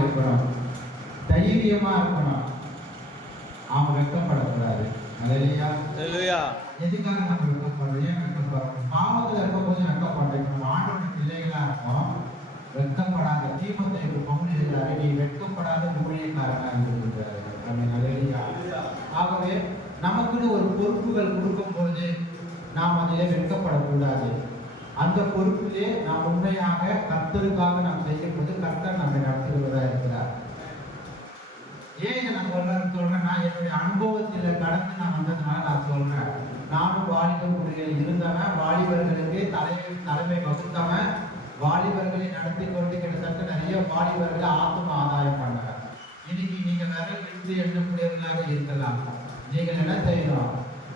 இருக்கணும், தைரியமா இருக்கணும். அவன் வெட்கப்படக்கூடாது. அல்லேலூயா. எதுக்காக நம்ம வெட்கப்படுறோம்? ஏன் வெட்கப்படுறோம்? பாவத்துல இருக்கும்போது வெட்கப்படுறோம். நம்ம ஆண்டோட பிள்ளைகளா இருக்கோம், வெட்கப்படாத. தீமோத்தேயுக்கு பவுல் எழுதுறாரு, நீ வெட்கப்படாத ஊழியக்காரனா இருக்கிறாரு. அல்லேலூயா. ஆகவே நமக்குன்னு ஒரு பொறுப்புகள் கொடுக்கும்போது நாம் அதிலே வெட்கப்படக்கூடாது. அந்த பொறுப்பிலே நாம் உண்மையாக கர்த்தருக்காக நாம் செய்யும்போது கர்த்தர் நம்மை நடத்துகிறதா இருக்கிறார். ஏன் இதை நான் சொல்றேன்? நான் என்னுடைய அனுபவத்தில் கடந்து நான் வந்ததுனால நான் சொல்றேன். நானும் வாலிபர் குழுவில் இருந்தவன், வாலிபர்களுக்கு தலைமை வகுத்தவன், வாலிபர்களை நடத்தி கொண்டு கிட்டத்தட்ட நிறைய வாலிபர்களை ஆத்ம ஆதாயம் பண்ணவன். இன்னைக்கு நீங்க வேற இருந்து எண்ணக்கூடியவர்களாக இருக்கலாம். நீங்கள் என்ன செய்யணும்?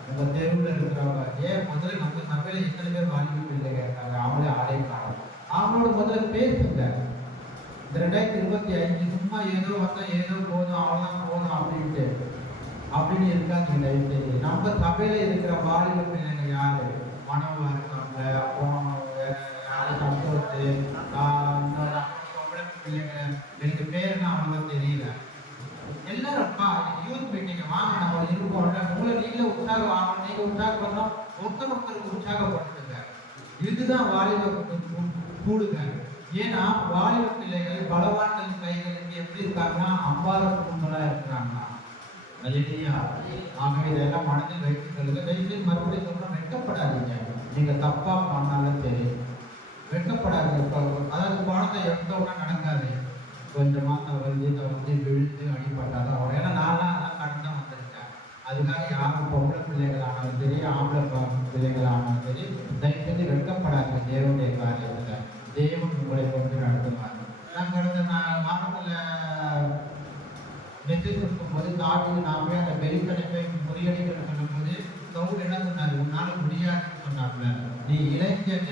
உங்க தெருவில் இருக்கிறவங்க, ஏன் முதல்ல நம்ம சபையில எத்தனை பேர் வாலிப பிள்ளைங்க இருக்காங்க, அவங்களே ஆலயம் காணும். அவங்களோட முதல்ல பேசுங்க. இந்த 2025 சும்மா ஏதோ வந்தா ஏதோ போதும், அவ்வளவுதான் போதும் அப்படின்னு இருக்காதீங்க. தயவு செய்து நம்ம சபையில இருக்கிற வாலிப பிள்ளைங்க யாரு? மனவா இருக்காங்க, அப்புறம் யாரு சந்தோஷத்து, பொம்பளை பிள்ளைங்க, எனக்கு பேருன்னு அவ்வளவா தெரியல. எல்லாரும்ப்பா யூத் மீட்டிங் வாங்க, நம்ம இருப்போம்ல, உங்களை நீங்களே உற்சாகம் வாங்கணும். நீங்க உற்சாகம் பண்ணோம், ஒருத்தருக்கு உற்சாகப்படுத்துங்க. இதுதான் வாலிப கூடுங்க. ஏன்னா வாலிப பிள்ளைகள் பலவான்களின் கைகளுக்கு எப்படி இருக்காங்கன்னா அம்பார குடும்பங்களா இருக்கிறாங்க. ஆகவே இதெல்லாம் மனதில் வைத்துக் கொள்ளுங்க. தயவுசெய்து மறுபடியும் சொல்றோம், வெட்கப்படாதீங்க. நீங்க தப்பா பண்ணாலும் சரி வெட்கப்படாதீங்க. அதாவது குழந்தை எடுத்தோம்னா நடக்காது, கொஞ்சமா தவறுந்து விழுந்து அடிப்பட்டாதான் அவர். ஏன்னா நான்லாம் அதெல்லாம் கடந்து தான் வந்திருக்கேன். அதுக்காக யாரும் பொம்பளை பிள்ளைகள் ஆனாலும் சரி, ஆம்பளை பிள்ளைகள் ஆனாலும் சரி, தயவுசெய்து வெட்கப்படாதீங்க. தேவனுடைய காரியத்துல தேவன் உங்களை கொண்டு நடத்துவார். நான் கடந்த வாரத்துல மெசேஜ் கொடுக்கும்போது தாவிது நாமே அந்த வெளிக்கணிப்பை முறியடிக்கணும்னு சொல்லும்போது சவுல் என்ன சொன்னார்? உன்னால முடியாதுன்னு சொன்னார்ல. நீ இளைஞன்,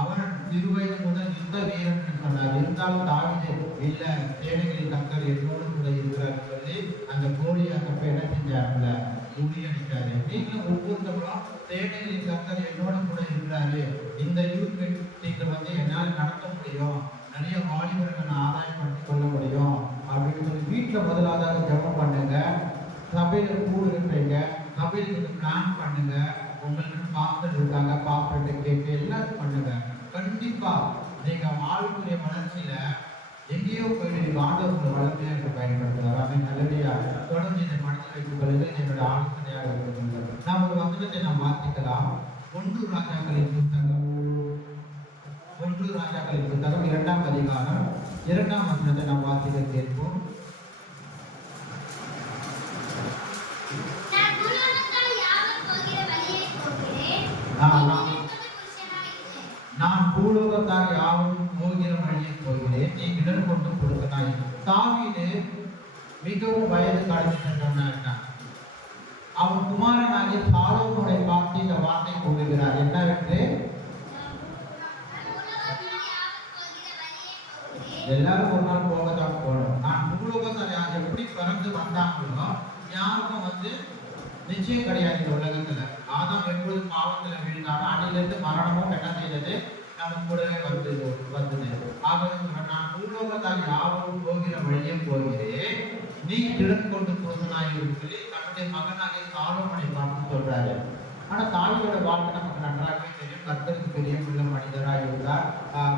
அவன் சிறுவயது முதல் யுத்த வீரன் சொன்னார். இருந்தாலும் தாவிது இல்ல, சேனைகளின் கர்த்தர் என்னோடு கூட இருக்கிறார் சொல்லி அந்த கோலியாத்தப்ப என்ன செஞ்சாருல? முறியடித்தாரு. நீங்களும் ஒவ்வொருத்தவங்களும் சேனைகளின் கர்த்தர் என்னோட கூட இருக்கிறாரு, இந்த யூத் மீட்டிங்ல என்னால் நடத்த முடியும், நிறைய வாலிபர்கள் நான் ஆதாயம் பண்ணி கொள்ள முடியும் அப்படின்னு சொல்லி வீட்டில் முதலாவது ஜெபம் பண்ணுங்க. சபையில கூடுங்க, சபையில பிளான் பண்ணுங்க. உங்களுக்கு பாஸ்டர் இருக்காங்க, பாஸ்டர்கிட்ட கேட்டு எல்லாரும் பண்ணுங்க. கண்டிப்பா நீங்க ஆளுக்குரிய வளர்ச்சியில எங்கேயோ போயிட்டு ஆண்டவர்கள் வளர்ச்சியாக பயன்படுத்துவார். அப்படின்னு நல்லபடியா தொடர்ந்து இதை மனதில் வைத்துக் கொள்வது என்னுடைய ஆலோசனையாக இருக்கின்றது. நாம் ஒரு வசனத்தை நாம் வாசிக்கலாம். 1 ராஜாக்களின் புத்தகம் 2ஆம் அதிகாரம் 2ஆம் வசனத்தை நாம் வாசிக்க கேட்போம். நான் பூலோகத்தார் யாவரும் போகிற வழியே போகிறேன், நீ இடர் கொண்டு கொடுக்கிறாய். தாவீது மிகவும் வயது கடந்து சென்றவனாக அவன் குமாரனாகிய சாலோமோனை பார்த்து இந்த வார்த்தை கூறுகிறார். என்னவென்று? எல்லாரும் ஒரு நாள் போகத்தான் போகணும். நான் பூலோகத்தார் யார் எப்படி பிறந்து வந்தாங்களோ யாருக்கும் நிச்சயம் கிடையாது இந்த உலகத்துல. ஆதாம் எப்பொழுது பாவத்துல வீழ்ந்தாலும் அன்னிலிருந்து மரணமும் என்ன செய்தது? நம்ம கூடவே வந்தது. ஆகவே நான் பூலோகத்தால் யாரும் போகிற வழியே போகிறேன், நீ திடன் கொண்டு போதுனாய் சொல்லி தன்னுடைய மகனாகிய சாலோமோனை பார்த்து சொல்றாரு. ஆனா தாவியோட வாழ்க்கை நமக்கு நன்றாகவே தெரியும். கர்த்தருக்கு பிரியமுள்ள மனிதராக இருந்தார்,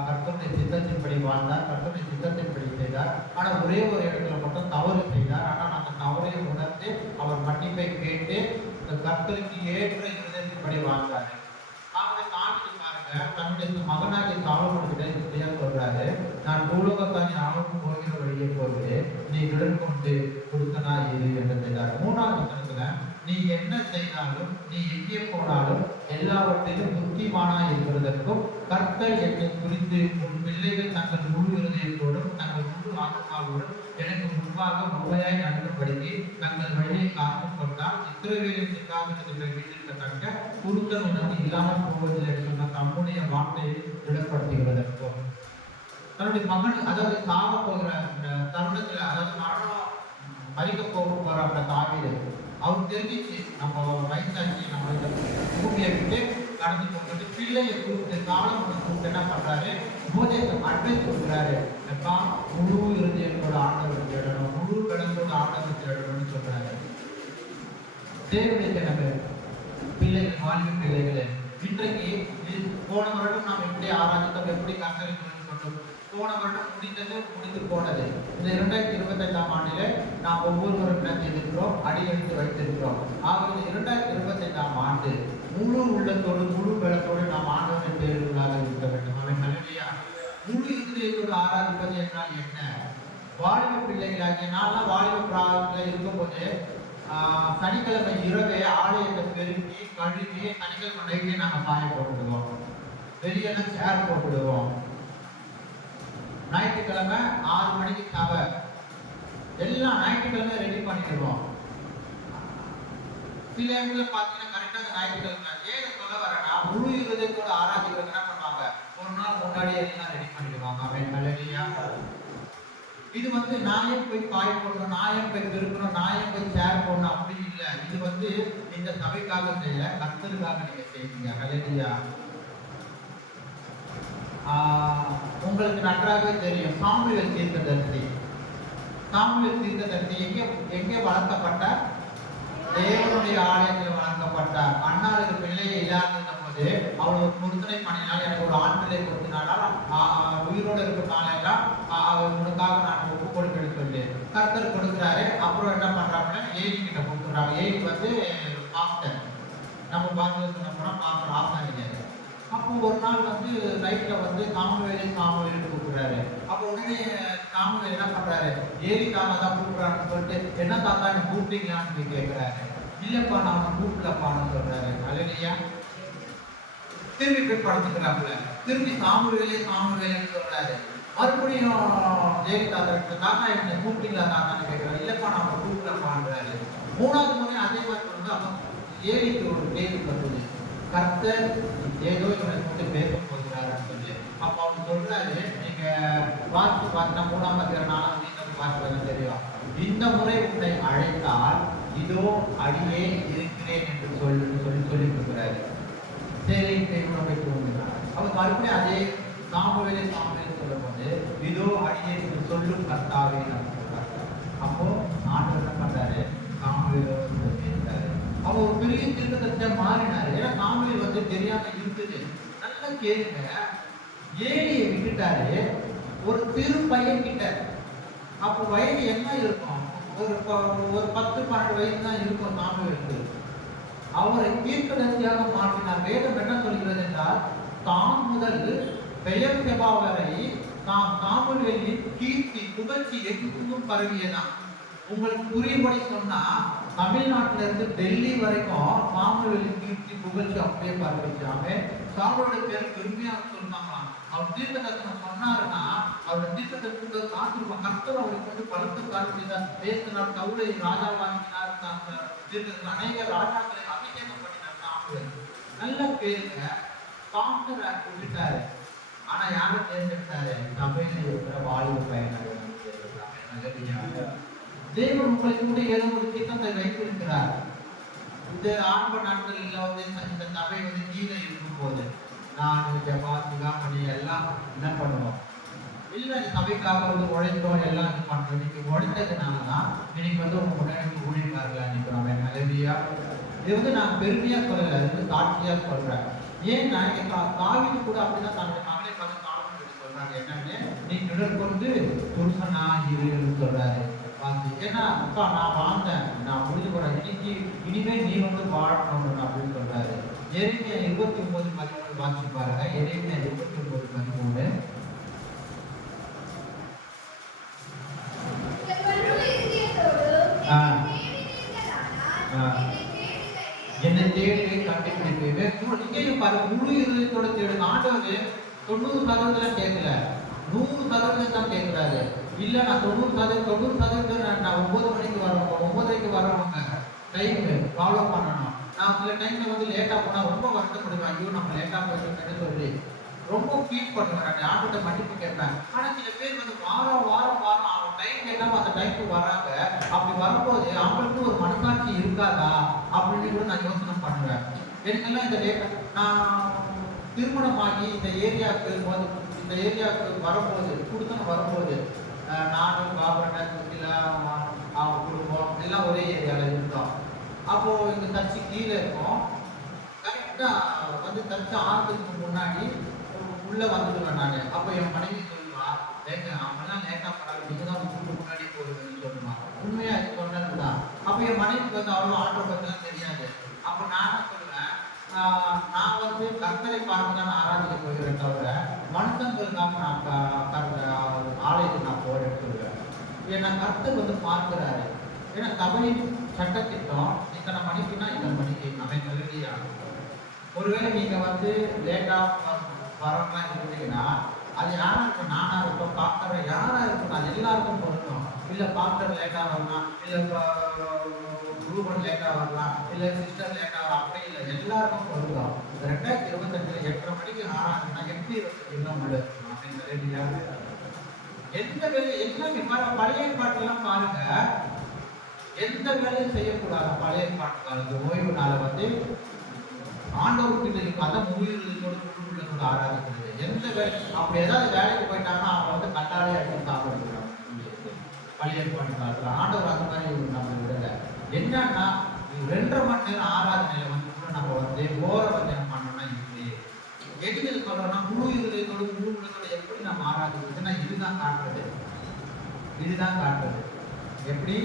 கர்த்தருடைய சித்தத்தின்படி வாழ்ந்தார், கர்த்தருடைய சித்தத்தின்படி செய்தார். ஆனா ஒரே ஒரு இடத்துல மட்டும் தவறு செய்தார். ஆனால் அந்த தவறை உணர்ந்து அவர் மன்னிப்பை கேட்டு கர்த்தருக்கு ஏற்ற இருதயத்தின்படி வாழ்ந்தார். ஆகவே தாவிது பாருங்க, தன்னுடைய மகனாகிய சாலோமோன்கிட்ட இப்படியா சொல்றாரு, நான் பூலோகத்தால் யாரும் போகிற வழியே போகிறேன், நீ விடன் கொண்டு கொடுத்தனா இரு என்று செய்தார். 3ஆவது வசனத்துல நீ என்ன செய்தாலும், நீ எங்கே போனாலும் எல்லாவற்றிலும் புத்திமானா இருக்கிறதற்கும் கர்த்தர் என்னை குறித்து உன் பிள்ளைகள் தங்கள் முழு இருதயத்தோடும் தங்கள் முழு ஆத்மாவோடும் எனக்கு முன்பாக உண்மையாய் நடந்தபடிக்கு தங்கள் வழியை காத்துக் கொண்டால் இஸ்ரவேலின் சிங்காசனத்தில் வீட்டிற்கத்தக்க குருத்தன் உனக்கு இல்லாமல் போவதில்லை என்று சொன்ன தம்முடைய வார்த்தையை திடப்படுத்துகிறதற்கும் தன்னுடைய மகன், அதாவது சாக போகிற தருணத்துல, அதாவது மரணம் மறிக்க போற அந்த தாவீது அவர் தெரிஞ்சிச்சு நம்ம வயசாச்சு, நம்ம இந்த பூமியை விட்டு கடந்து போகிறது. பிள்ளையை கூப்பிட்டு சாலமோனை கூப்பிட்டு என்ன பண்றாரு? உபதேசம் அட்வைஸ் கொடுக்குறாரு. எப்பா முழு இருதயத்தோட ஆண்டவர் தேடணும், முழு பலத்தோடு ஆண்டவர் தேடணும்னு சொல்றாங்க. தேவனுடைய தினமே பிள்ளைகள், வாலிப பிள்ளைகளே, இன்றைக்கு போன வருடம் நாம் எப்படி ஆராய்ந்தோம், எப்படி கர்த்தரை சொன்னோம். போன வருடம் முடிந்து போனது. இந்த 2025ஆம் ஆண்டிலே நாம் ஒவ்வொருவரும் என்ன செய்திருக்கிறோம், அடியெடுத்து வைத்திருக்கிறோம். ஆக இந்த 2025ஆம் ஆண்டு முழு உள்ளத்தோடு முழு பலத்தோடு நாம் ஆண்டவரை தேடுவதாக இருக்க வேண்டும். அவன் நல்லையா முழு இதயத்தோடு ஆராதிப்பது என்றால் என்ன? வாலிப பிள்ளைகளாகிய நான்லாம் வாலிப பிராயத்தில் இருக்கும்போது சனிக்கிழமை இரவே ஆலயத்தை பெருக்கி கழுவி சனிக்கிழமை நைட்டே நாங்கள் காய போட்டுடுவோம், வெளியெல்லாம் சேர் போட்டுடுவோம். ஞாயிற்றுக்கிழமை 6 மணிக்கு சபை, எல்லாம் ஞாயிற்றுக்கிழமை ரெடி பண்ணிடுவோம். சில இடத்துல பார்த்தீங்கன்னா கரெக்டாக அந்த ஞாயிற்றுக்கிழமை ஏன் சொல்ல வரேன்னா, முழு இருதயத்தோட ஆராதிக்கிறது என்ன பண்ணுவாங்க, ஒரு நாள் முன்னாடியே எல்லாம் ரெடி பண்ணிடுவாங்க. அவன் நல்லடியா இது நாயம் போய் காய போடணும், நாயம் போய் பெருக்கணும், நாயம் போய் சேர் போடணும் அப்படி இல்லை. இது இந்த சபைக்காக செய்யல, கர்த்தருக்காக நீங்க செய்வீங்க. நல்லடியா உங்களுக்கு நன்றாகவே தெரியும் சாமுவேல் தீர்க்கதரிசி. சாமுவேல் தீர்க்கதரிசி எங்கே வளர்க்கப்பட்ட? தேவனுடைய ஆலயத்தில் வளர்க்கப்பட்டார். அண்ணாளுக்கு பிள்ளையை இல்லாத போது அவள் ஒரு பொருத்தனை பண்ணினால், எனக்கு ஒரு ஆண் பிள்ளை கொடுத்தினாலும் உயிரோடு இருக்கும் நாளெல்லாம் உனக்காக நான் ஒப்பு கொடுக்கணும்னு சொல்லி கர்த்தர் கொடுக்குறாரு. அப்புறம் என்ன பண்றாங்கன்னா ஏரி கிட்ட கொடுக்குறாங்க. ஏரி பாஸ்டர், நம்ம பார்த்து சொன்னோம்னா பாஸ்டர் ஆசாரிங்க. அப்போ ஒரு நாள் நைட்ல சாமுவேல் கூப்பிடுறாரு. அப்போ உடனே சாமுவேல் என்ன பண்றாரு, ஏரி தாத்தா தான் கூப்பிடுறான்னு சொல்லிட்டு, என்ன தாத்தா நீ கூப்பிட்டீங்களான்னு போய் கேட்கிறாரு. இல்லப்பா நான் அவனை கூப்பிடலப்பான்னு சொல்றாரு. அல்லையா திரும்பி போய் படுத்துக்கிறாப்புல. திரும்பி சாமுவேலேன்னு சொல்றாரு. மறுபடியும் ஏரி தாத்தா தாத்தா என்ன கூப்பிட்டீங்களா தாத்தான்னு கேட்கிறாரு. இல்லப்பா நான் அவனை கூப்பிடலப்பான்றாரு. 3வது முறை அதே மாதிரி அப்போ ஏரிக்கு ஒரு கேள்வி வந்தது, கர்த்தர் ஏதோ இவனை கொண்டு பேச போகிறாருன்னு சொல்லி. அப்போ அவங்க சொல்றாரு, நீங்க வாசித்து பார்த்தா 3ஆம் அதிகாரம் 4ஆம் அதிகாரம் வாசிப்பது தெரியும். இந்த முறை உன்னை அழைத்தால் இதோ அடியே இருக்கிறேன் என்று சொல்லி கொடுக்குறாரு. சரி இவனை தோன்றுகிறார். அவர் மறுபடியும் அதே சாமுவேலே சொல்லும் போது இதோ அடியே என்று சொல்லும் கர்த்தாவே நம்ம சொல்றாரு. அப்போ ஆண்டவர் என்ன பண்றாரு, சாமுவேலோடு பேசுறாரு. அவர் ஒரு பெரிய தீர்க்கதரிசியா மாறினாரு. ஏன்னா சாமுவேல் தெரியாம இருக்குது. நல்ல கேளுங்க, ஏரியை விட்டுட்டாரு ஒரு சிறு பையன் கிட்ட. அப்போ வயது என்ன இருக்கும், ஒரு 10-12 வயது தான் இருக்கும் சாமுவேலுக்கு. அவரை தீர்க்கதரிசியாக மாற்றினார். வேதம் என்ன சொல்கிறது என்றால், தான் முதல் பெயர் செபா வரை சாமுவேலின் கீர்த்தி புகழ்ச்சி எங்கும் பரவியதான். உங்களுக்கு புரியும்படி சொன்னா, தமிழ்நாட்டில இருந்து டெல்லி வரைக்கும் சாமுவேலின் கீர்த்தி புகழ்ச்சி அப்படியே பரவிச்சாமே. சாமுவேலுடைய பேர் பெருமையாக சொன்னாங்களாம். அவர் தீர்க்கதரிசனம் சொன்னாருன்னா அவருடைய தீர்க்கதரிசனத்தை காத்திருப்பான். கர்த்தர் அவருக்கு பலத்த காரணம் பேசினார், சவுலை ராஜாவாக்கினார், அநேக ராஜாக்களை அபிஷேகம் பண்ணினார் சாமுவேல். நல்ல பேருங்க. பாஸ்டரை விட்டுட்டாரு, ஆனா யாரை தேர்ந்தெடுத்தாரு, சபையில இருக்கிற வாலிப பையனை. தேவன் உங்களுக்கு கூட ஏதோ ஒரு திட்டத்தை வைத்திருக்கிறார். இந்த ஆரம்ப நாட்களில் இந்த சபை கீழே இருக்கும் போது நான் ஜபாத்திகா பண்ணி எல்லாம் என்ன பண்ணுவோம், இல்லை சபைக்காக உழைத்தோம், எல்லாம் இது பண்றோம். இன்னைக்கு உழைத்ததுனாலதான் இன்னைக்கு உங்க முன்னாடி ஊழியக்காரர்களா நிற்கிறோம். நல்லபடியா இது நான் பெருமையா சொல்லல, இது சாட்சியா சொல்றேன். ஏன்னா தாவீது கூட அப்படிதான் தன்னுடைய மகளை பார்த்து தாழ்வு சொல்றாங்க. என்னன்னு, நீ நிழற்கொண்டு புருஷனா இருன்னு சொல்றாரு. ஏன்னா அப்பா நான் வாழ்ந்தேன், நான் முடிஞ்சு போறேன், இனிமே நீ வாழணும் அப்படின்னு சொல்றாரு. எரேமியா 29:13 வாசிச்சு பாருங்க. எரேமியா 29:13. என்னை தேடி கண்டுபிடிப்பேன். இங்கேயும் பாருங்க, முழு இதயத்தோட தேடு. ஆண்டவர் 90% கேட்கல, 100% தான் கேட்கிறாரு. இல்ல நான் 90% நான் 9 மணிக்கு வரவங்க, 9:30க்கு வரவங்க டைம் ஃபாலோ பண்ணணும். நான் சில டைம்ல லேட்டா போனா ரொம்ப வருத்தப்படுவேன். ஐயோ நம்ம லேட்டா போயிட்டோம்னு சொல்லி ரொம்ப ஃபீல் பண்ணுவேன். யார்கிட்ட மன்னிப்பு கேட்பேன். ஆனா சில பேர் வாரம் அவங்க டைம் கேட்டாம அந்த டைமுக்கு வராங்க. அப்படி வரும்போது அவங்களுக்கு ஒரு மனசாட்சி இருக்காதா அப்படின்னு கூட நான் யோசனை பண்ணுவேன். எனக்கெல்லாம் இந்த லேட்டா நான் திருமணமாகி இந்த ஏரியாவுக்கு வரும்போது குடுத்தனம் வரும்போது நானும் பாபுரன் அப்போ இந்த தச்சு கீழே இருக்கும். கரெக்டா வந்து தச்சு ஆறதுக்கு முன்னாடி உள்ள வந்துடுவேன் நான். அப்போ என் மனைவி சொல்லுவா, அவங்கெல்லாம் லேட்டா பரவாயில்ல, நீங்க தான் வீட்டுக்கு முன்னாடி போடுவேன்னு சொல்லுவா. உண்மையா இது சொன்னதுதான். அப்போ என் மனைவிக்கு வந்து அவ்வளோ ஆட்டோ பத்திலாம் தெரியாது. அப்போ நான் சொல்லுவேன், நான் வந்து கர்த்தரை பார்த்து தான் ஆராதிக்க போகிறேன் தவிர மனுஷங்களுக்காக நான் ஆலயத்துக்கு நான் போறேன்னு சொல்லுவேன். ஏன்னா கர்த்தர் வந்து பார்க்கிறாரு. ஏன்னா சபையின் சட்டத்திட்டம் இத்தனை மணிக்குன்னா இத்தனை மணிக்கு அவன் எழுதியா. ஒருவேளை நீங்க வந்து லேட்டா வரலாம் இருந்தீங்கன்னா அது யாரா இருக்கும், நானா இருக்கும், பார்க்கற யாரா இருக்கும், அது எல்லாருக்கும் பொருந்தும். இல்ல பார்க்கற லேட்டா வரலாம், இல்ல குரூபன் லேட்டா வரலாம், இல்ல சிஸ்டர் லேட்டா வரலாம், அப்படி இல்லை, எல்லாருக்கும் பொருந்தும். 2025 8:30 மணிக்கு ஆறாங்கன்னா 8:25 தான் உள்ள இருக்கும் அப்படின்னு ரெடியா. எந்த வேலை எல்லாமே பழைய பாட்டெல்லாம் பாருங்க, எந்த வேலையும் செய்யக்கூடாது. பழைய பாட்டு காலத்து ஓய்வு நாளை வந்து ஆண்டவருக்கு கதை மூலிகளோடு குழுக்குள்ளோட ஆராதிக்கிறது. எந்த வேலை அப்படி ஏதாவது வேலைக்கு போயிட்டாங்கன்னா அவங்க வந்து கட்டாலே அடிச்சு சாப்பிடுறாங்க. பழைய பாட்டு காலத்துல ஆண்டவர் அந்த மாதிரி நம்ம விடல. என்னன்னா 2.5 மணி நேரம் ஆராதனையில வந்து கூட நம்ம வந்து ஓர வஞ்சனம் பண்ணோம்னா இப்படி எதுக்கு சொல்றோம்னா முழு இதயத்தோடு முழு உலகத்தோடு எப்படி நம்ம ஆராதிக்கிறதுன்னா இதுதான் காட்டுறது. இதுதான் காட்டுறது. எப்படி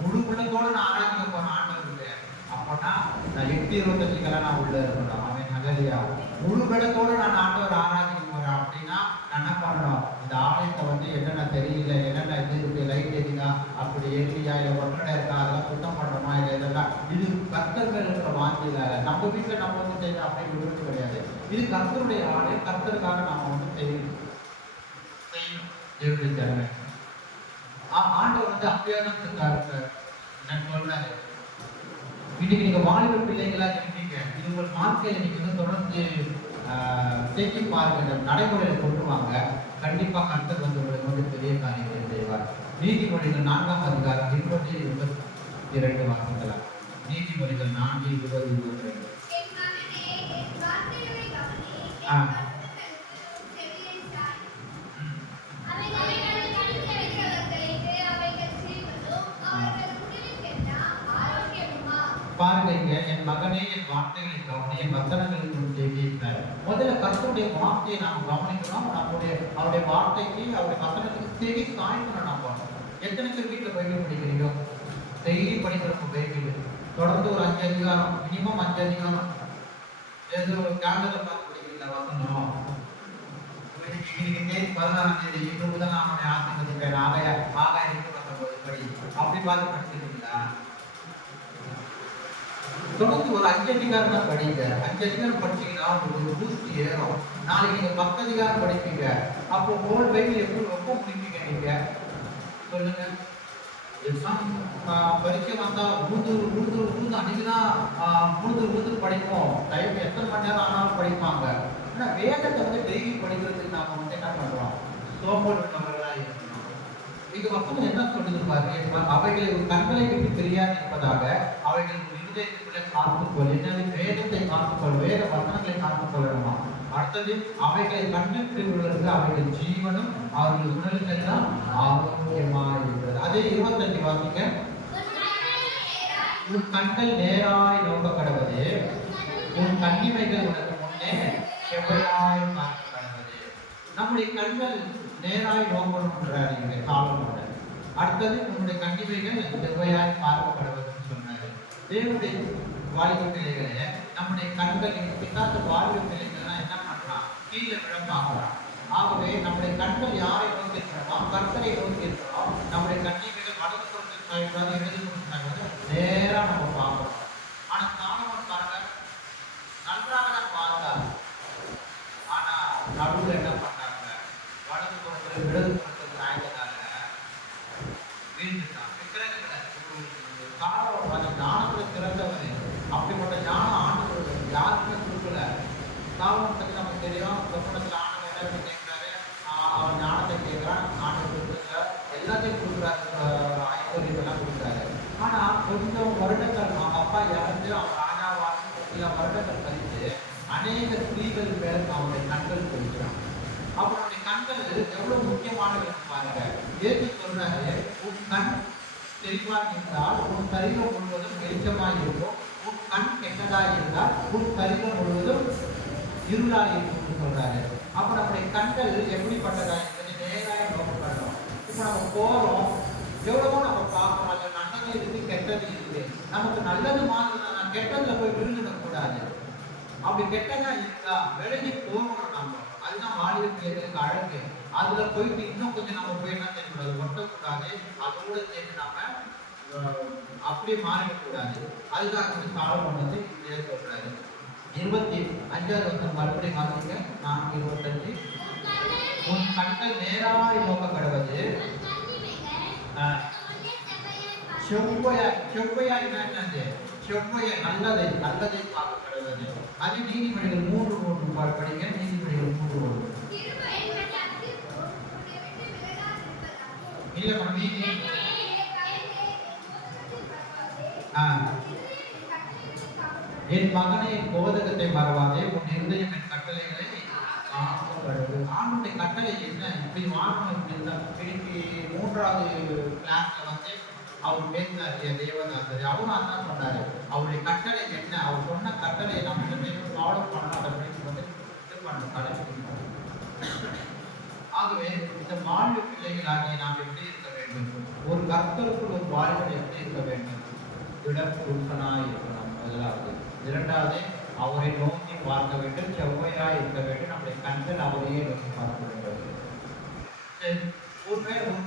முழு உள்ளத்தோடு நான் ஆராதிக்க போன ஆண்டவருக்கு அப்போனா நான் 8:25 நான் உள்ள இருக்கணும். அவன் நகரியா முழு பலத்தோடு நான் ஆண்டவர் ஆராதிக்க போறேன் அப்படின்னா நான் என்ன பண்றோம், இந்த ஆலயத்தை வந்து என்னென்ன தெரியல, என்னென்ன இது இருக்கு, லைட் எதுக்கா அப்படி ஏற்றியா, இல்லை ஒன்னடை இருக்கா, அதெல்லாம் சுத்தம் பண்றோமா, இல்லை இதெல்லாம் இது கர்த்தர் மேல இருக்கிற வாஞ்சியில நம்ம வீட்டில் நம்ம வந்து செய்ய அப்படி விடுறது கிடையாது. இது கர்த்தருடைய ஆலயம், கர்த்தருக்காக நாம வந்து செய்யணும். தேவனுடைய திறமை ஆண்டவர் வந்து அப்படியே தான் இருக்காரு. நான் சொல்றாரு, இன்னைக்கு நீங்க வாலிப பிள்ளைங்களா இருக்கீங்க, இது உங்கள் வாழ்க்கையில நீங்க வந்து தொடர்ந்து தேக்கி பாருங்க, நடைமுறையில கொண்டு வாங்க. கண்டிப்பா கர்த்தர் வந்து உங்களுக்கு வந்து பெரிய காரியத்தை செய்வார். நீதிமொழிகள் 4ஆம் அதிகாரம் 20-22 வாசிக்கலாம். நீதிமொழிகள் 4:20-22. பாருங்க, என் மகனே என் வார்த்தைகளை கவனி, என் வசனங்களுக்கு செவியிருந்தார். முதல்ல கர்த்தருடைய வார்த்தையை நாம் கவனிக்கணும். அவருடைய வார்த்தைக்கு அவருடைய வசனத்துக்கு செவி சாய்க்கணும். நம்ம எத்தனை பேர் வீட்டில் பைபிள் படிக்கிறீங்க? டெய்லி படிக்கிறோம் பைபிள். தொடர்ந்து ஒரு 5 அதிகாரம், மினிமம் 5 அதிகாரம். ஏதோ கேலண்டரை பார்த்து படிக்கிறீங்களா வசனம்? இன்னைக்கு தேதி 14ஆம் தேதி, இன்று முதல் அவனுடைய ஆசீர்வதிப்பேன், ஆகாயம் 19 படி அப்படி பார்த்து படிச்சிருக்கீங்களா? தொடர்ந்து ஒரு 5 அதிகாரம் தான் படிங்க. 5 அதிகாரம் படிச்சீங்கன்னா ஒரு பூஸ்ட் ஏறும். நாளைக்கு நீங்க 10 அதிகாரம் படிப்பீங்க. அப்போ ஹோல் பைபிள் எப்படி ரொம்ப முடிப்பீங்க நீங்க சொல்லுங்க. எக்ஸாம் பரீட்சை வந்தா ஊந்து அன்னைக்குதான் ஊந்து படிப்போம். டைம் எத்தனை மணி நேரம் ஆனாலும் படிப்பாங்க. ஆனா வேதத்தை வந்து டெய்லி படிக்கிறதுக்கு நாம வந்து என்ன பண்றோம், சோம்பல் உள்ளவர்களா இருக்கணும். இது வசனம் என்ன சொல்லுது பாருங்க, அவைகளை ஒரு கண்களை விட்டு தெரியாது என்பதாக அவைகள் இருதயத்துக்குள்ளே காத்துக்கொள். என்னது? வேதத்தை காத்துக்கொள், வேத வசனங்களை காத்துக்கொள்ளணுமா. அடுத்தது அவைகளை கண்டுபிடிப்பவர்களுக்கு அவைகள் ஜீவனும் அவர்கள் உணர்வுகள்லாம் ஆரோக்கியமா இருக்கிறது. அதே 25 வாசிக்க, உன் கண்கள் நேராய் நோக்க கடவது, உன் கண்ணிமைகள் உனக்கு முன்னே செவ்வையாய் பார்க்க கடவது. நம்முடைய கண்கள் நேராய் நோக்கணும்ன்றாரு சாலமோன். அடுத்தது உன்னுடைய கண்ணிமைகள் செவ்வையாய் பார்க்கப்படுவதுன்னு சொன்னாரு. தேவனுடைய வாலிப பிள்ளைகளே, நம்முடைய கண்கள் பின்னாத்து வாலிப பிள்ளைகள்லாம் என்ன பண்றான், கீழே விழ பார்க்கலாம். ஆகவே நம்முடைய கண்கள் யாரை நோக்கி இருக்கிறோம், கர்த்தரை நோக்கி இருக்கிறோம். நம்முடைய கண்ணிமைகள் வலது புறத்தில் சாய்வாக இடது புறத்தில் நேரா நம்ம பார்க்கிறோம். ஆனா சாலமோன் பாருங்க, நன்றாக தான் பார்த்தார். ஆனா நடுவில் என்ன பண்ணாங்க, வலது புறத்தில் இடது புறத்தில் சாய்ந்ததால வீழ்ந்துட்டான். விக்கிரகங்களை சாலமோன் அந்த ஞானத்துல சிறந்தவனே. அப்படிப்பட்ட ஞானம் ஆண்டவர் யாருக்குமே கொடுக்கல. சாலமோன் பத்தி நமக்கு தெரியும். சொப்பனத்தில் ஆண்டவர் என்ன கேட்கிறாரு, அவன் ஞானத்தை கேட்கிறான், ஆண்டவர் கொடுக்குற எல்லாத்தையும் கொடுக்குறாரு, ஐஸ்வர்யத்தெல்லாம் கொடுக்குறாரு. ஆனா கொஞ்சம் வருடங்கள் அவங்க அப்பா இறந்து அவன் ராஜாவாக சில வருடங்கள் கழித்து அநேக ஸ்திரீகள் பேர் அவனுடைய கண்கள் கொடுக்கிறான். அவனுடைய கண்கள் எவ்வளவு முக்கியமானது பாருங்க. ஏற்றி சொல்றாரு, உன் கண் தெளிவாக இருந்தால் உன் சரீரம் முழுவதும் வெளிச்சமாக இருக்கும், கண் கெட்டதா இருந்தால் உன் சரீரம் முழுவதும் இருளாக இருக்கும்னு சொல்றாரு. அப்ப நம்முடைய கண்கள் எப்படிப்பட்டதா இருக்கிறது? நேராக நோக்கப்படணும். இப்ப நம்ம போறோம், எவ்வளவோ நம்ம பார்க்கணும், அதுல நல்லது இருக்கு கெட்டது இருக்கு. நமக்கு நல்லது மாதிரி கெட்டதுல போய் விழுந்துடக்கூடாது. அப்படி கெட்டதா இருக்கா விலகி போகணும் நம்ம. அதுதான் வாலிப பிள்ளைகளுக்கு அழகு. அதுல போயிட்டு இன்னும் கொஞ்சம் நம்ம போய் என்ன செய்யக்கூடாது, ஒட்டக்கூடாது. அதோட சேர்ந்து நம்ம அப்படியே மாறிடக்கூடாது. அதுதான் கொஞ்சம் சாலமோன் வந்து இப்படியே சொல்றாரு. 25வது மறுபடியும் வாசிங்க. 4:25. உன் கண்கள் நேராய் நோக்க கடவுது. செவ்வையா என்னது? செவ்வைய நல்லதை பார்க்க கடவுது. அது நீதிமொழிகள் 3:1 படிங்க. நீதிமொழிகள் 3:1. இல்ல மம்மி, என் மகனை போதகத்தை மறவாதே, உன் இருதயம் என் கட்டளைகளை காக்கப்படுது. ஆணுடைய கட்டளை என்ன? இப்படி வாழணும். திருப்பி 3வது கிளாஸ்ல வந்து அவர் பேசினாரு தேவதாசர். அவரும் அதான் சொன்னாரு, அவருடைய கட்டளை என்ன, அவர் சொன்ன கட்டளையை நம்ம என்ன ஃபாலோ பண்ணணும், அதை வந்து இது பண்ணணும், கடைபிடிக்கணும். ஆகவே இந்த வாலிப பிள்ளைகளாகிய நாம் எப்படி இருக்க வேண்டும்? ஒரு கர்த்தருக்குள் ஒரு வாலிபன் எப்படி இருக்க வேண்டும்? புருஷனாய் இருக்கணும் முதலாவது. 2வது அவரை நோக்கி பார்க்க வேண்டும், செவ்வையாய் இருக்க வேண்டும். நம்முடைய கண்கள் அவரையே நோக்கி பார்க்க வேண்டும். ஒரு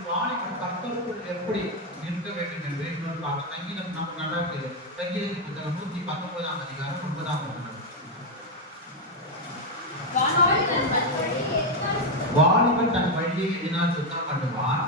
வாலிபன் கர்த்தருக்குள் எப்படி இருக்க வேண்டும் என்று இன்னொரு பார்க்க சங்கீதம் நமக்கு நல்லா இருக்குது. சங்கீதத்தின் புத்தகம் 119ஆம் அதிகாரம் 9ஆம் வசனம். வாலிபன் தன் வழியை எதினால் சுத்தம் பண்ணுவான்.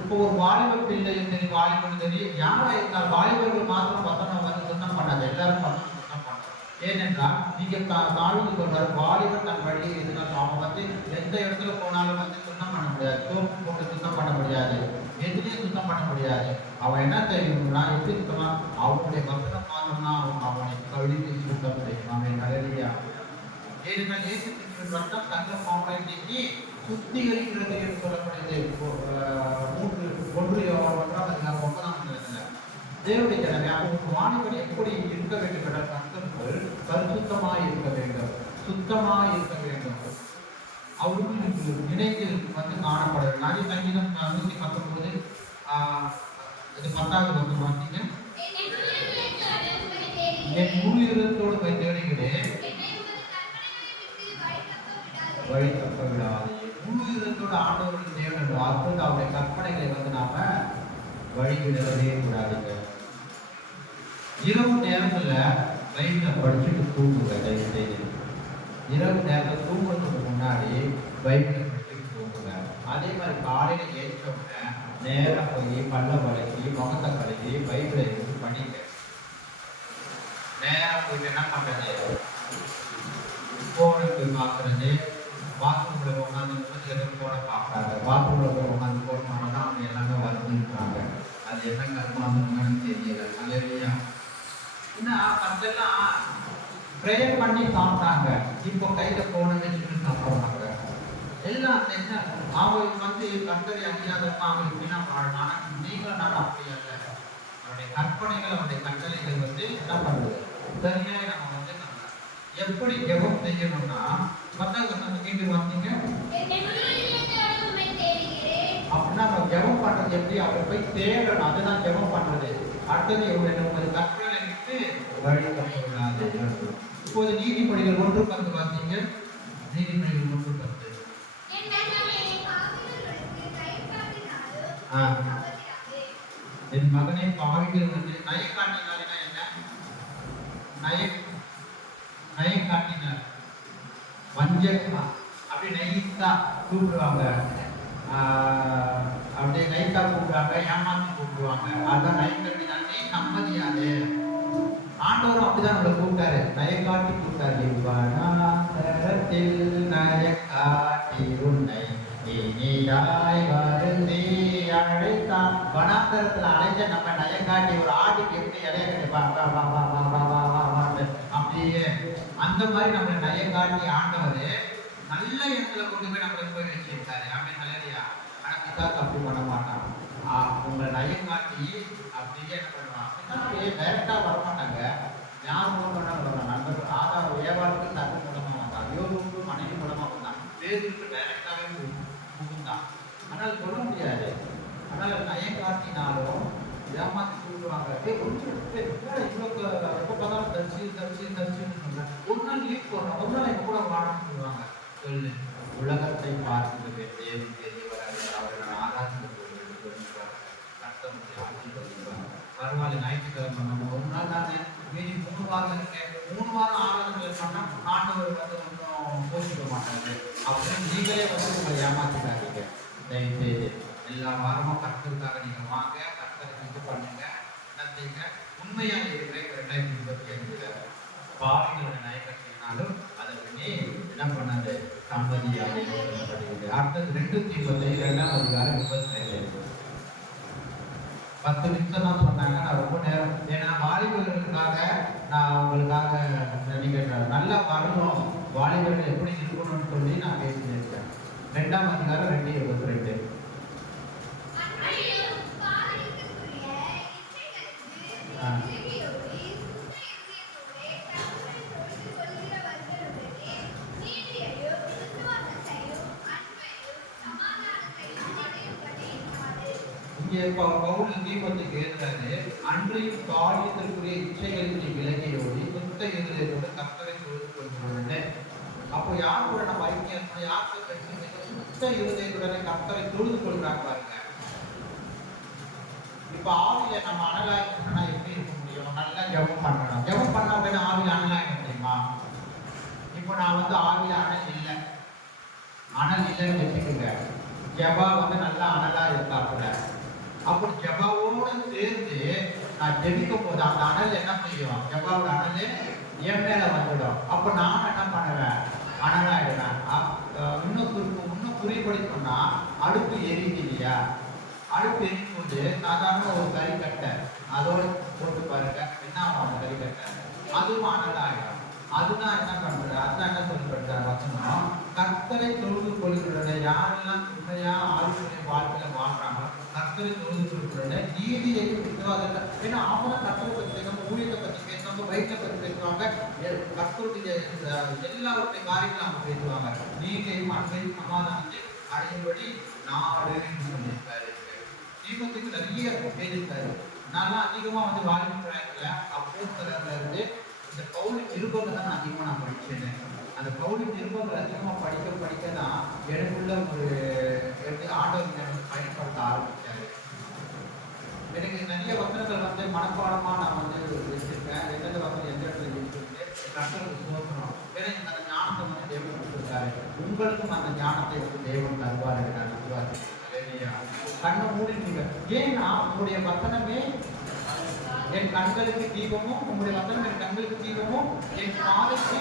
இப்போ ஒரு வாலிப பிள்ளையும் சரி, வாலிபனும் சரி, யாரா இருந்தால் வாலிபர்கள் மாத்திரம் வசனம் வந்து சுத்தம் பண்ணாது, எல்லாரும் வசனம் சுத்தம் பண்ணணும். ஏனென்றால் நீங்க தாழ்வு சொல்றாரு, வாலிபன் தன் வழியை எதினால். அவன் வந்து எந்த இடத்துல போனாலும் வந்து சுத்தம் பண்ண முடியாது, சோப்பு போட்டு சுத்தம் பண்ண முடியாது, எதுலையும் சுத்தம் பண்ண முடியாது. அவன் என்ன தெரியும்னா, எப்படி சுத்தமா அவனுடைய வசனம் மாத்திரம்னா அவனை கழுவி சுத்தம் செய்யும். அவன் நல்லடியா. ஏனென்றால் இயேசு கிறிஸ்துவின் ரத்தம் தங்க பாவத்தை சுத்திகரிக்கிறது என்று சொல்லப்படுது. 1:9 தேவனுடைய ஜனமே, அப்போ வாணிபன் எப்படி இருக்க வேண்டும் என்ற கர்த்தர்கள் பரிசுத்தமாய் இருக்க வேண்டும், சுத்தமாய் இருக்க வேண்டும். அவருக்கு இணைந்து வந்து காணப்பட வேண்டும். அதே சங்கீதம் 119 இது 10வது வசனம் பார்த்தீங்க. என் முழு இருதயத்தோடு போய் தேடுகிறேன், வழி தப்ப விடாது. முழு இருதயத்தோடு ஆண்டவருக்கு தேடணும். அப்போது அவருடைய கற்பனைகளை வந்து நாம வழிவிடவே கூடாதுங்க. இரவு நேரத்துல பைபிள படிச்சுட்டு தூங்குங்க. தயவு செய்து இரவு நேரத்தில் தூங்குறதுக்கு முன்னாடி பைபிள படிச்சுட்டு தூங்குங்க. அதே மாதிரி காலையில ஏற்றவுடனே நேராக போய் பல்ல வளைக்கி முகத்தை கழுவி பைபிளை எடுத்து படிங்க. நேராக போயிட்டு என்ன பண்றது, போனுக்கு பார்க்கறது, பாத்ரூம்ல உட்காந்து போட பார்க்கறாங்க. பாத்ரூம்ல உட்காந்து போடணும்னா அவங்க எல்லாமே வந்துருக்காங்க. அது என்ன கர்மான்னு தெரியல. அல்லையா? ஏன்னா ஃபர்ஸ்டெல்லாம் ப்ரேயர் பண்ணி சாப்பிட்டாங்க, இப்போ கையில போன வச்சுட்டு சாப்பிடுறாங்க. எல்லாம் என்ன அவங்க வந்து கர்த்தரை அறியாதப்ப அவங்க எப்படின்னா வாழணும். நீங்களும் நான் அப்படி அல்ல. அவருடைய கற்பனைகள், அவருடைய கட்டளைகள் வந்து என்ன பண்ணுறது சரியாக நம்ம வந்து எப்படி ஜெபம் செய்யணும்னா, மத்தவங்க மீண்டும் வந்தீங்க அப்படின்னா நம்ம ஜெபம் பண்றது எப்படி, அவரை போய் தேடணும். அதுதான் ஜெபம் பண்றது. அடுத்தது உங்களுடைய கற்பனை விட்டு வழி தப்பக்கூடாது. இப்போது நீதிமொழிகள் 1:10 பார்த்தீங்க. நீதிமொழிகள் 1:10. என் மகனை பாவிகள் வந்து நயம் காட்டினாலுன்னா என்ன, நயம் காட்டினார் வஞ்சகமா அப்படி நைஸா கூப்பிடுவாங்க, அப்படியே நைஸா கூப்பிடுவாங்க, ஏமாத்தி கூப்பிடுவாங்க. அதான் நயம் கட்டினாலே சம்மதியாது. ஆண்டவரும் அப்படிதான் நம்மளை கூப்பிட்டாரு, நயம் காட்டி கூப்பிட்டாரு. வனாந்தரத்தில் நயக்காட்டி உன்னை இனிதாய் வருந்தி அழைத்தான். வனாந்தரத்துல அழைச்ச நம்ம நயக்காட்டி ஒரு ஆட்டுக்கு எப்படி இலைய அப்படியே அந்த மாதிரி நம்மளை நயக்காட்டி ஆண்டவர் நல்ல இடத்துல கொண்டு போய் நம்மளுக்கு போய் வச்சிருக்காரு. அப்படின்னு நல்லையா? ஆனா பிசாசு அப்படி பண்ண மாட்டான். உங்களை நயம் காட்டி அப்படியே என்ன பண்ணுவான், டைரக்டா வரமாட்டாங்க. யார் மூலமா வருவாங்க? நண்பர்கள். ஆதாரம் ஏவாளுக்கு தப்பு மூலமா வந்தான், யோகுக்கு மனைவி மூலமா வந்தான், பேருக்கு டைரக்டாவே புகுந்தான். ஆனால் சொல்ல முடியாது. ஆனால் நயம் காட்டினாலும் ஏமாத்தி சொல்லுவாங்க, இவ்வளோ எப்போ பார்த்தாலும் தரிசின்னு சொல்றேன், ஒரு நாள் லீவ் போடுறோம், ஒரு நாள் எங்க கூட வாழணும்னு சொல்லுவாங்க. சொல்லு, உலகத்தை பார்த்துட்டு தேவன் தெரியவராது, அவர்கள் ஆராய்ச்சி பரவாயில்ல. ஞாயிற்றுக்கிழமை நம்ம ஒரு நாள் தானே, மீதி 3 வாரம் இருக்கேன், 3 வாரம் ஆராதனை பண்ணா ஆண்டவர் வந்து ஒன்றும் போஷிக்க மாட்டாங்க அப்படின்னு நீங்களே வந்து உங்களை ஏமாத்திட்டாங்க. தயவுசெய்து எல்லா வாரமும் கர்த்தருக்காக நீங்க வாங்க, கர்த்தரை இது பண்ணுங்க, நன்றிங்க. உண்மையா இருக்கிற 2025 பாவிகளோட நயக்கட்டினாலும் அதற்கு நீ என்ன பண்ணாது சம்மதியாக சொல்லப்படுகிறது. அடுத்தது 2 தீமோத்தேயு 2ஆம் அதிகாரம் 25. 10 நிமிஷம் தான் சொன்னாங்க. நான் ரொம்ப நேரம், ஏன்னா வாலிபர்களுக்காக நான் உங்களுக்காக நீங்க நல்லா வரணும், வாலிபர்கள் எப்படி இருக்கணும்னு சொல்லி நான் பேசியிருக்கேன். 2ஆம் அதிகாரம் 2:22. இங்கே பவுல் தீமோத்தேயுக்கு எழுதுறாரு, அன்றையும் காரியத்திற்குரிய இச்சைகளின் விலகியோடி சுத்த இருதயத்தோடு கர்த்தரை தொழுது கொள்கிறோம். அப்போ யார் கூட நம்ம ஐக்கியம், யாருக்கு சுத்த இருதயத்துடனே கர்த்தரை தொழுது கொள்கிறாங்க பாருங்க. இப்ப ஆவியில நம்ம அனலாயிட்டோம்னா எப்படி இருக்க முடியும்? நல்லா ஜெபம் பண்ணணும். ஜெபம் பண்ண உடனே ஆவியில அனலாயிட முடியுமா? இப்போ நான் வந்து ஆவியில அனல் இல்லைன்னு வச்சுக்கோங்க. ஜெபா வந்து நல்லா அனலா இருக்காப்புல. அப்படி ஜெபாவோட சேர்ந்து நான் ஜெபிக்கும் போது அந்த அனல் என்ன செய்யும்? ஜெபாவோட அனல் என் மேல வந்துடும். அப்ப நான் என்ன பண்ணுவேன்? அனலாயிடுவேன். இன்னும் குறிப்படி சொன்னா, அடுப்பு எரியுது இல்லையா? அடுப்பு எரியும் போது சாதாரண ஒரு கறிக்கட்டை அதோட போட்டு பாருங்க, என்ன ஆகும்? கறிக்கட்டை அதுவும் அனலாயிடும். அதுதான் என்ன பண்றது? அதுதான் என்ன சொல்லப்படுற வசனம், கர்த்தரை தொழுது கொள்கிறத யாரெல்லாம் உண்மையா ஆளுடைய வாழ்க்கையில வாழ்றாங்களோ கர்த்தரை தொழுது கொள்கிறத நீதியை விசுவாசத்தை. ஏன்னா அவங்க கர்த்தரை பற்றி பேசுவாங்க, ஊழியத்தை பற்றி பேசுவாங்க, வயிற்றை பற்றி பேசுவாங்க, கர்த்தருடைய எல்லாருடைய காரியங்களும் அவங்க பேசுவாங்க. நீதியையும் அன்பையும் சமாதானத்தை அடையும்படி நாடு சொல்லியிருக்காரு. தீபத்துக்கு நிறைய பேசியிருக்காரு. நல்லா அதிகமா வந்து வாழ்க்கையில அப்போஸ்தலர்ல இருந்து இந்த பவுலின் நிருபங்களை தான் அதிகமாக நான் படிச்சேன். அந்த பவுலின் நிருபங்கள் அதிகமாக படிக்க தான் எனக்குள்ள ஒரு ஆண்டவர் பயன்படுத்த ஆரம்பிச்சாரு. எனக்கு நிறைய வசனங்கள் வந்து மனப்பாடமா நான் வந்து வச்சிருக்கேன். எந்தெந்த வசனம் எந்த இடத்துல வச்சிருக்கு கர்த்தருக்கு சோதனம். ஏன்னா எனக்கு அந்த ஞானத்தை வந்து தேவன் கொடுத்துருக்காரு. உங்களுக்கும் அந்த ஞானத்தை வந்து தேவன் தருவார். நான் விசுவாசிக்கிறேன். கண்ணை மூடிட்டீங்க. ஏன்னா உங்களுடைய வசனமே என் கண்களுக்கு தீபமும், உங்களுடைய வசனம் என் கண்களுக்கு தீபமும், என் பாதைக்கு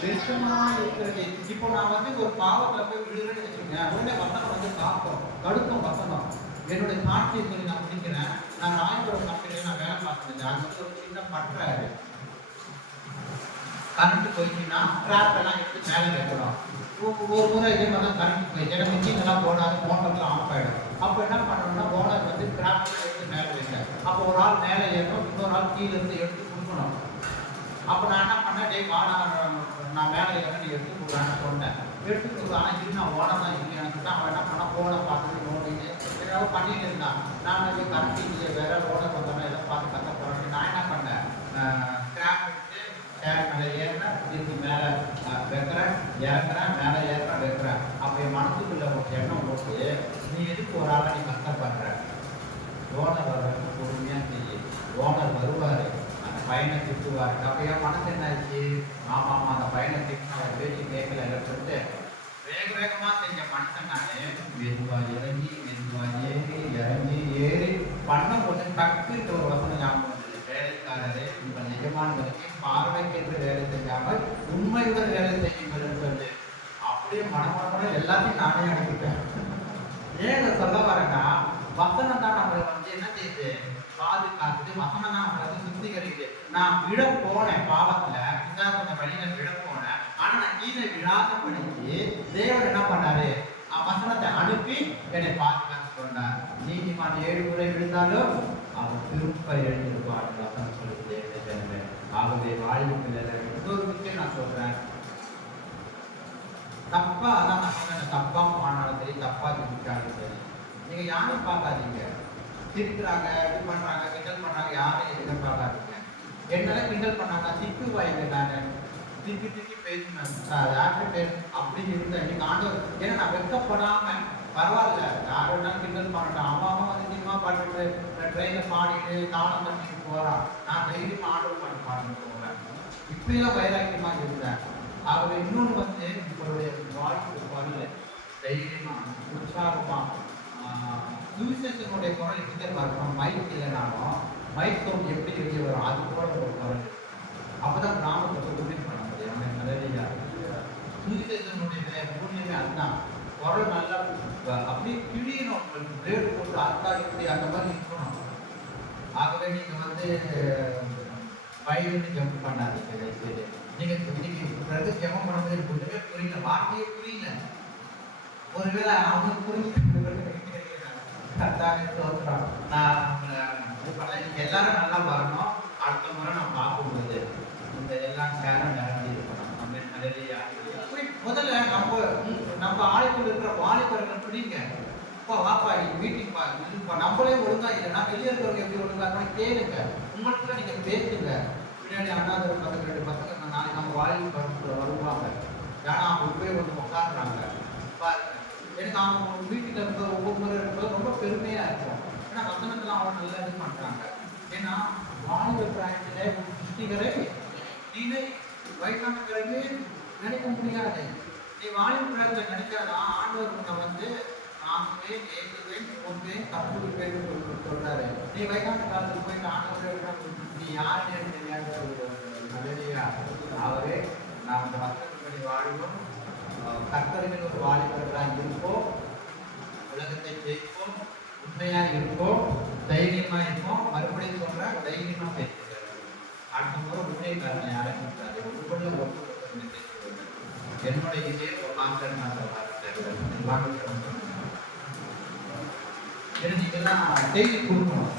வெளிச்சமா இருக்கிறது. இப்போ நான் வந்து ஒரு பாவத்துல போய் விழுகிறேன்னு வச்சுக்கோங்க, உடனே வசனம் வந்து காக்கும், தடுக்கும் வசனம். என்னுடைய சாட்சியை சொல்லி நான் முடிக்கிறேன். நான் ராயபுரம் கம்பெனியில நான் வேலை பார்த்துருந்தேன். அது வந்து ஒரு சின்ன பற்றாரு. கரண்ட் போயிடுச்சுன்னா ட்ராப் எல்லாம் எடுத்து மேலே வைக்கணும். ஒரு முறை இதே மாதிரி தான் கரண்ட் போயிடுச்சு. ஏன்னா மிஷின் எல்லாம் போடாது, மோட்டர்லாம் ஆஃப் ஆகிடும். அப்போ என்ன பண்ணணும்னா ஓனர் வந்து ட்ராப் எடுத்து மேலே வைக்க. அப்போ ஒரு ஆள் மேலே ஏறணும், இன்னொரு ஆள் கீழே இருந்து எடுத்து கொடுக்கணும். அப்போ நான் என்ன பண்ணேன், டே வாடா நான் மேலே ஏறணும், நீ எடுத்து கொடுக்குறான்னு சொன்னேன். எடுத்து கொடுக்குறேன். ஆனால் இது நான் ஓனர் தான் இல்லையான்னு சொல்லிட்டு அவன் என்ன பண்ணால் ஃபோனை பார்த்துட்டு நோண்டிட்டு ஏதாவது பண்ணிட்டு இருந்தான். நான் கரண்ட் இல்லையே, வேற ஓனர் வந்தோன்னா எதாவது பார்த்து கற்ற போகிறேன். நான் என்ன பண்ணேன், ஸ்கிராப் எடுத்து சேர் மேலே ஏறுறேன், திருப்பி மேலே வைக்கிறேன், இறக்குறேன், மேலே ஏறுறேன், வைக்கிறேன். அப்போ என் மனசுக்குள்ள ஒரு எண்ணம் போட்டு, நீ எதுக்கு ஒரு ஆளை நீ கஷ்டப்படுற? ஓனர் வர பொறுமையாக செய்ய, ஓனர் வருவார், அந்த பையனை திட்டுவார். அப்போ என் மனசு என்ன ஆச்சு, ஆமாம் அந்த பையனை திட்டு அவன் பேச்சு கேட்கல சொல்லிட்டு வேகமாக செஞ்ச மனுஷன் நான் மெதுவாக இறங்கி ஏறி பண்ண போது டக்குட்டு ஒரு வசனம் ஞாபகம் வந்தது. வேலைக்காரரே, உங்கள் எஜமான்களுக்கு பார்வைக்கென்று வேலை செய்யாமல் உண்மையுடன் வேலை செய்யுங்கள் சொல்லு. அப்படியே மனமான எல்லாத்தையும் நானே அனுப்பிட்டேன். ஏன் சொல்ல வரேன்னா, வசனம் தான் நம்மளை வந்து என்ன செய்யுது, பாதுகாக்குது. வசனம் தான் நம்மளை வந்து சுத்திகரிக்குது. நான் விழ போனேன் பாவத்துல, கொஞ்சம் வழியில விழ போனேன். ஆனா நான் கீழே விழாத படிச்சு தேவன் என்ன பண்ணாரு, வசனத்தை அனுப்பி என்னை பாதுகாத்து நீதிமான் 7 முறை விழுந்தாலும் அவன் திரும்ப எழுந்திருப்பான் வசனம் சொல்லுது. ஆகவே வாழ்வுக்கு இன்னொரு விஷயம் நான் சொல்றேன், தப்பா அதான் நான் சொன்னேன், தப்பா போனாலும் சரி, தப்பா திட்டாலும் சரி, நீங்க யாரும் பார்க்காதீங்க. திட்டுறாங்க, இது பண்றாங்க, கிண்டல் பண்றாங்க, யாரையும் எதிர்பார்க்காதீங்க. என்னால கிண்டல் பண்ணாங்க, திட்டு வாய்ங்க நானு திட்டி பேசினேன் அப்படி இருந்தேன். நீங்க ஆண்டவர் ஏன்னா நான் வெட்கப்படாம பரவாயில்ல, யார் வேணாலும் கிண்டல் பண்ணட்டும், அவன் வந்து சினிமா பாட்டுட்டு ட்ரெயின்ல பாடிட்டு தாளம் பண்ணிட்டு போறான், நான் தைரியமா ஆண்டவர் பாட்டு பாடிட்டு போவேன். இப்படியெல்லாம் வைராக்கியமா இருந்தேன். ஆகவே இன்னொன்று வந்து உங்களுடைய வாழ்க்கை வரல தைரியமா உற்சாகமா சுவிசேஷனுடைய குரல் எப்படி வரணும், மைக் இல்லைனாலும் மைக் சவுண்ட் எப்படி வெளியே வரும், அது போல ஒரு குரல். அப்பதான் கிராமத்தை உதவி பண்ண முடியும். நிறைய சுவிசேஷனுடைய பூர்ணியமே அதுதான். குரல் நல்லா அப்படியே கிழியணும், பிளேடு போட்டு அத்தா இப்படி அந்த மாதிரி இருக்கணும். ஆகவே நீங்க வந்து வயலுன்னு ஜம்ப் பண்ணாதீங்க. நீங்க இன்னைக்கு பிறகு ஜெபம் பண்ணும்போது எனக்கு ஒன்றுமே புரியல, வார்த்தையே புரியல. ஒருவேளை அவங்க புரிஞ்சு நான் எல்லாரும் நல்லா வரணும். அடுத்த முறை நான் பார்க்கும்போது இந்த எல்லாம் சேரம் நடத்தி இருக்கணும். முதல்ல நம்ம ஆளுக்குள்ள இருக்கிற வாலிபர்கள் பிடிங்க. இப்போ வாப்பா மீட்டிங் பாருங்க, நம்மளே ஒழுங்கா இல்லைன்னா வெளியே இருக்கிறவங்க எப்படி ஒழுங்கா கேளுங்க. உங்களுக்குள்ள நீங்க பேசுங்க. பின்னாடி அண்ணாத 12 பசங்க நாளைக்கு நம்ம வாயில் வருவாங்க. ஏன்னா அவங்க உபயோகம் உட்காந்துறாங்க பாருங்க. எனக்கு அவங்க வீட்டுல இருக்க ஒவ்வொரு இருக்கிறது ரொம்ப பெருமையா இருக்கும். ஏன்னா வசனத்தெல்லாம் அவங்க நல்லா இது பண்றாங்க. ஏன்னா வாலிப பிராயத்திலே சிருஷ்டிகரை நீனே வயசான பிறகு நினைக்க முடியாது. நீ வாலிப பிராயத்தில் நினைச்சாதான் ஆண்டவர் உன்னை வந்து நாமுவேன், ஏற்றுவேன், போன்றேன், தப்பு பேர் சொல்றாரு. நீ வயசான காலத்துக்கு போயிட்டு ஆண்டவர் நீ யாருன்னு தெரியாது சொல்லுவாங்க. ஆகவே நாம் இந்த வசனத்தின்படி வாழ்வோம். கர்த்தர்கள் ஒரு வாலிபர்களாக இருப்போம், உலகத்தை ஜெயிப்போம், உண்மையா இருப்போம், தைரியமா இருப்போம். மறுபடியும் சொல்ற தைரியமா பேசுகிறார். அடுத்த முறை உண்மை காரணம் யாரும் இருக்காது. உங்களுக்குள்ள ஒருத்தர் என்னுடைய இதே மாங்கல் நான் நீங்கெல்லாம் செய்தி கொடுக்கணும்.